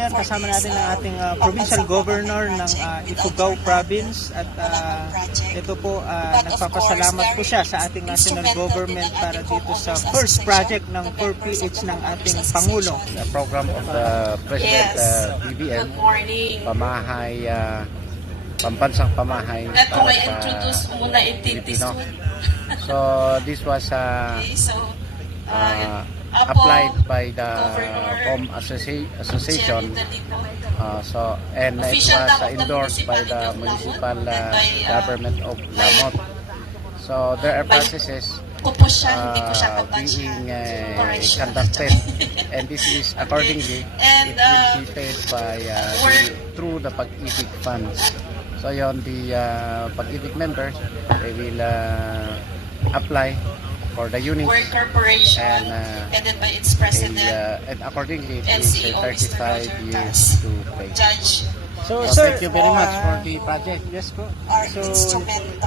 ngayon kasama natin ang ating provincial governor ng Ifugao Province at ito po nagpapasalamat po siya sa ating national government para dito sa first project ng 4PH ng ating Pangulo. The program of the President BBM, pamahay, pambansang pamahay para sa Pilipino. So this was applied by the Home Association, and it was endorsed by the municipal government of Lamot. So there are processes being conducted, and this is accordingly it will be paid by through the Pag-ibig funds. So yon, the Pag-ibig members, they will apply for the units, and headed by its president, and accordingly it is 35 years to pay. So, So sir, thank you very much for the project. yes po. our So, instrumental.